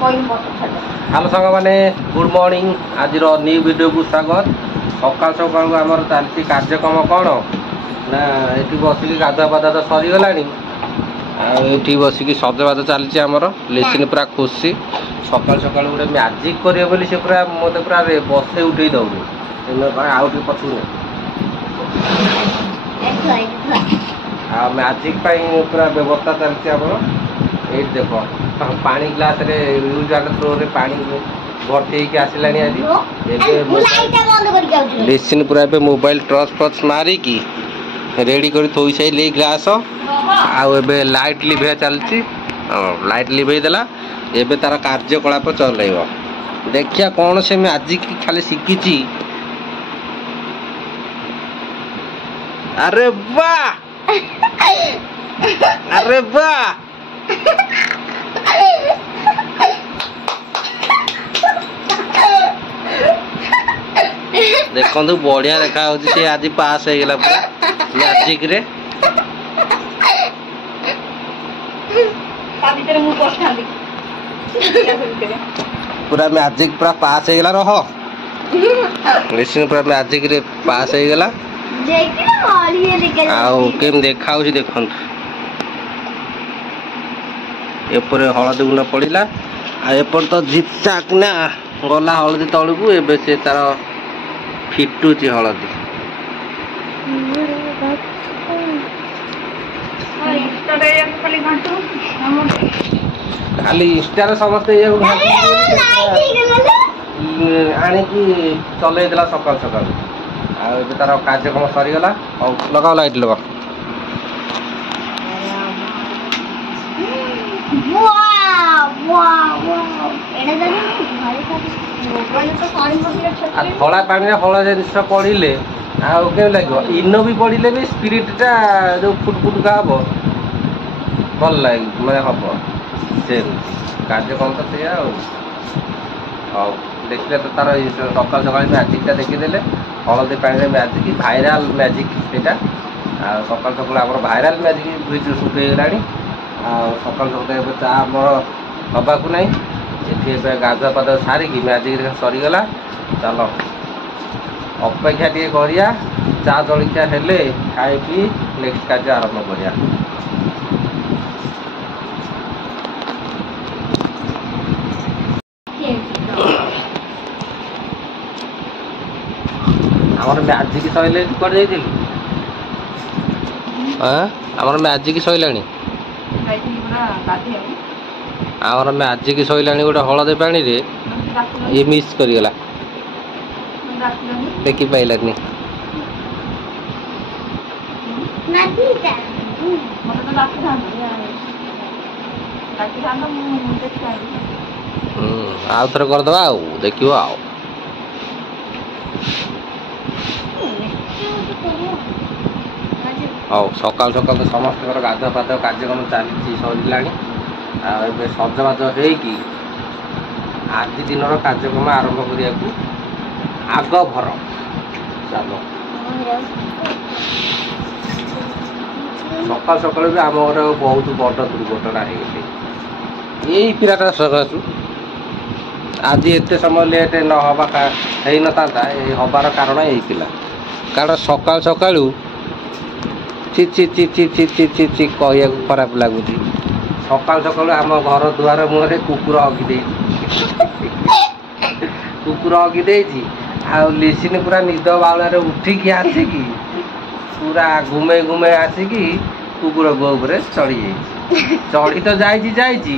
hello सांग मैंने good morning आज न्यू वीडियो को स्वागत सकाल सकाल आमर चलती कार्यक्रम कौन ना ये बसिक गाधुआ पाधा तो सरीगला ये बसिक सजबाज चलती आमर लिसिन पूरा खुशी सकाल सकाल गोटे मैजिक करे से पूरा मत पूरा बसे उठे दौनी आउ पछू मैजिक पूरा व्यवस्था चलती आम ये देख पानी ग्लास रे यूज वाटर थ्रो रे पानी भर्ती होकर आसलानी आज लिसिन पूरा मोबाइल टर्च फर्च मारिकी रेडी कर थोई सारे ग्लास आउ लाइट लिभे चलती लाइट लिभे देला एबे तार कार्यकलाप चलेब देखिया कौन से मैजिक खाली शिखी अरे वाह अरे वाह देखो बढ़िया देखा सी आज पास हो गला पूरा मैजिक रे पूरा मैजिक पूरा पास हो गला रह लिसिन पूरा मैजिक रे पास हो गला आउ केम देखा देखो एपर हलदी गुंड पड़ा एपर तो झिकचाक ना गला हलदी तलू एबे से तार फिटुची हलदी खाली इंस्टा समस्ते आणिकी चलैदेला सकाल सकाल आ तार कार्यक्रम सरीगला लगाओ लाइट लगा थोड़ा पानी हला जिन पड़े आगे लगे इन भी पड़े भी स्पिरिटा जो फुटफुट का हम भल लगे मैं हम से कार्यक्रम तो से देखिए तो तार सकाल सकाल मैजिकटा देखीदे हलदी पानी मैजिक भाइराल मैजिक सेटा सकाल सकाल आम भाइराल मैजिक भिडियो सुट हो गला सकाल सकाल चा आमर हवाक ना ये गाधुआ पाधुआ सारिकी मैजिक सरीगला चलो अपेक्षा टे करिया चा जलिया हेले खाई पी नेक्स्ट कार्य आरंभ करिया आमर मैजिक सैले कौन जाइल आमर मैजिक सैलानी आमर मैजिक सैलानी गोटे हलदी पानी रे ये मिस करगला देखी पाइलानी आउ थर करदे देखियो आओ सकाल सकाल तो समस्त गाधुआ पाधुआ कार्यक्रम चली सर सजबाज हो आज दिन कार्यक्रम आरंभ करने आग भर चलो सकाल सकाल भी आम घर बहुत बड़ दुर्घटना हो गई यही पिलाटा सकाशु आज एत समय लेट न हवा न हबार कारण यही पिला कारण सकाल सकालू ची ची ची ची ची ची ची ची कह खराब लगुच सकाल सकाल आम घर दुआर मुहर कुकुर हगी कुकुर हगी लिसिन पूरा निद बाउल उठिकी आसिकी पूरा घुमे घुमे आसिकी कुकुर गोबर चढ़ी चढ़ी तो जाइए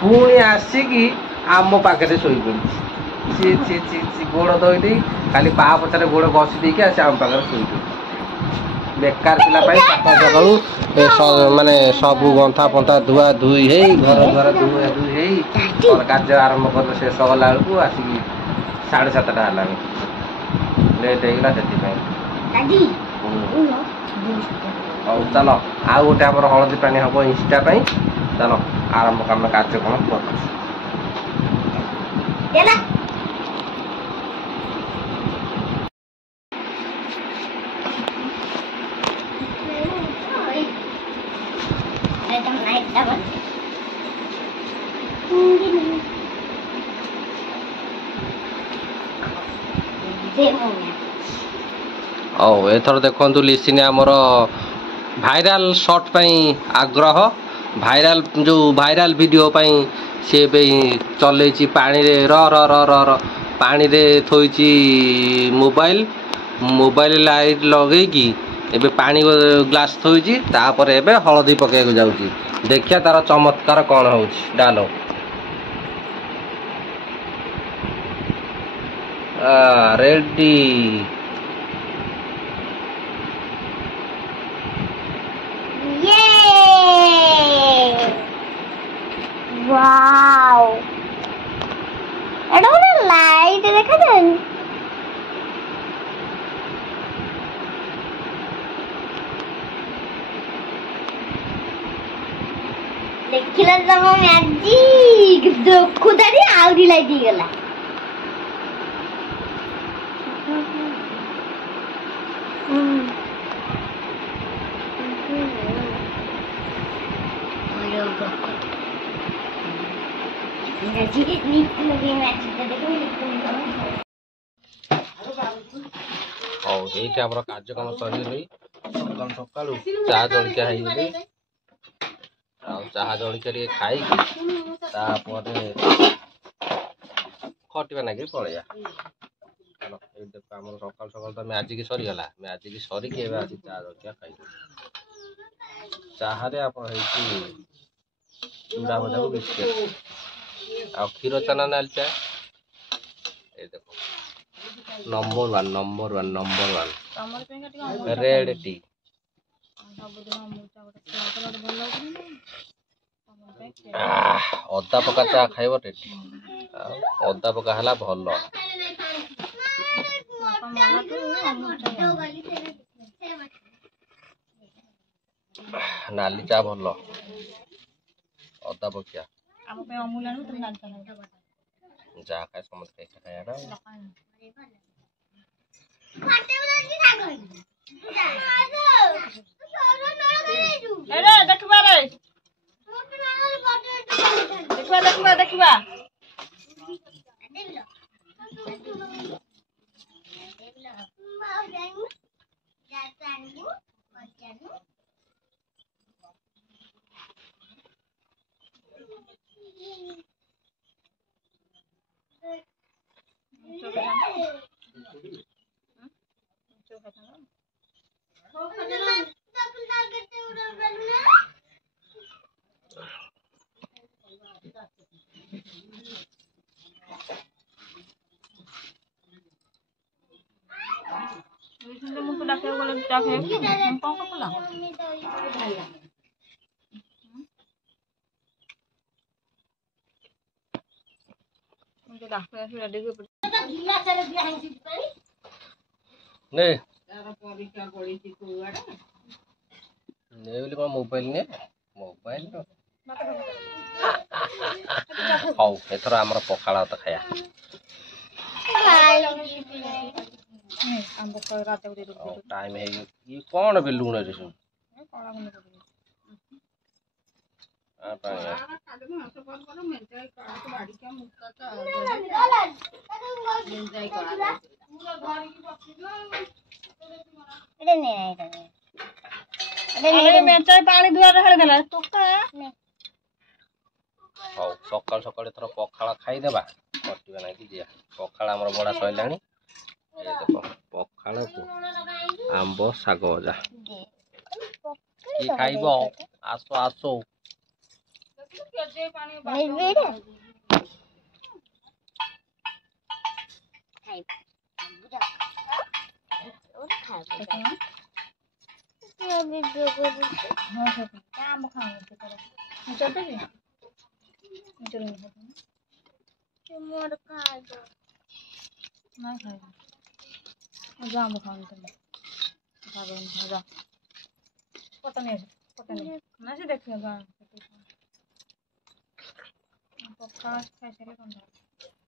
पुणी आसिकी आम पाखे शोई पड़ी सी गोड़ धोई खाली पा पचारे गोड़ घसी देकी आसी आम पाखे शोई पड़ी बेकार पिला सकाल सकालू माने सब गंथा पंथा धुआ धुई घर द्वार धुआ धुई कार्य आरंभ कर शेष गला बेलू आसिक 7:30 है लेट होगा से चलो आउ गोटे आम हलदी पानी हम इंस्टा चलो आरंभ कम कार्यक्रम कर ଆଉ ଏଥର ଦେଖନ୍ତୁ ଲିସିନି ଆମର ଭାଇରାଲ ସର୍ଟ ପାଇଁ ଆଗ୍ରହ ଭାଇରାଲ ଭିଡ଼ିଓ ପାଇଁ ସେ ଏବେ ଚଲେଇଛି ପାଣିରେ ର ପାଣିରେ ଥୋଇଛି ମୋବାଇଲ ଲାଇଟ୍ ଲଗେଇକି ଏବେ ପାଣି ଗ୍ଲାସ୍ ଥୋଇଛି ତାପରେ ଏବେ ହଳଦୀ ପକେଇବାକୁ ଯାଉଛି ଦେଖିଆ ତାର ଚମତ୍କାର କଣ ହଉଛି ଡାଲ ରେଡି वाओ एटा गोटे लाइट देखा जाए देखिला तम मैजिक देखु दादी आउरी लाइट गला ହଉ ଏଇଠି ଆମର କାର୍ଯ୍ୟକ୍ରମ ସରିଗଲି ସକାଳୁ ଚାହା ଜଳଖିଆ ହେଇଗଲି ଆଉ ଚାହା ଜଳଖିଆ ଟିକେ ଖାଇକି ତାପରେ ଖଟିବା ନାଗି ପଳେଇବା ଏଇ ଦେଖ ଆମର ସକାଳୁ ସକାଳୁ ତ ମ୍ୟାଜିକ ସରିଗଲା ମ୍ୟାଜିକ ସରିକି ଏବେ ଆସି ଚାହା ଜଳଖିଆ ଖାଇବୁ ଚାହାରେ ଆପଣ ହେଇଛି ଚୁଡ଼ା ଭଜାକୁ ବିସ୍କିଟ ଆଉ କ୍ଷୀର ଚନା ନାଲି ଚା ଏ ଦେଖ नंबर वन रेड टी अदा पका चा खाइब टेटी अदा पका है भल नाली चा भल अदा पकिया जहाँ खाए समझ खाया देखा मुझे डाके बोले डाके कौन को बोला मुझे डाके रेडी के गिला चले दिया है जी पानी ने तारा परीक्षा पड़ी थी कोआडा ने बोले को मोबाइल ने मोबाइल तो हाउ एथरा हमर पखाळा त खाया आंब को रात को दे दो टाइम है ये कौन बे लूण रे सु काला गुने को आ पाया काले में हंस पर करो मेंचाई काट के बाड़ी के मुक्का का मेंचाई काट पूरा घर की पक्षी जो एडे ने अरे मेंचाई पानी दुआर रे देला तो का हाउ सकाळ सकाळ एथरा पखाळा खाई देबा कटिबा नै कि जिया पखाळा हमर बडा सइलाणी ए देखो पखाळा को आंबो साग भजा की खाइबो आसो आसो केजे पानी खाई और खाओ क्या वीडियो को हां सब काम खाओ तो चलते जी चलो मोर खा दो ना खाएगा जाम खाओ तुम खाओ जा पता नहीं ना से देखिएगा पक्का कैसे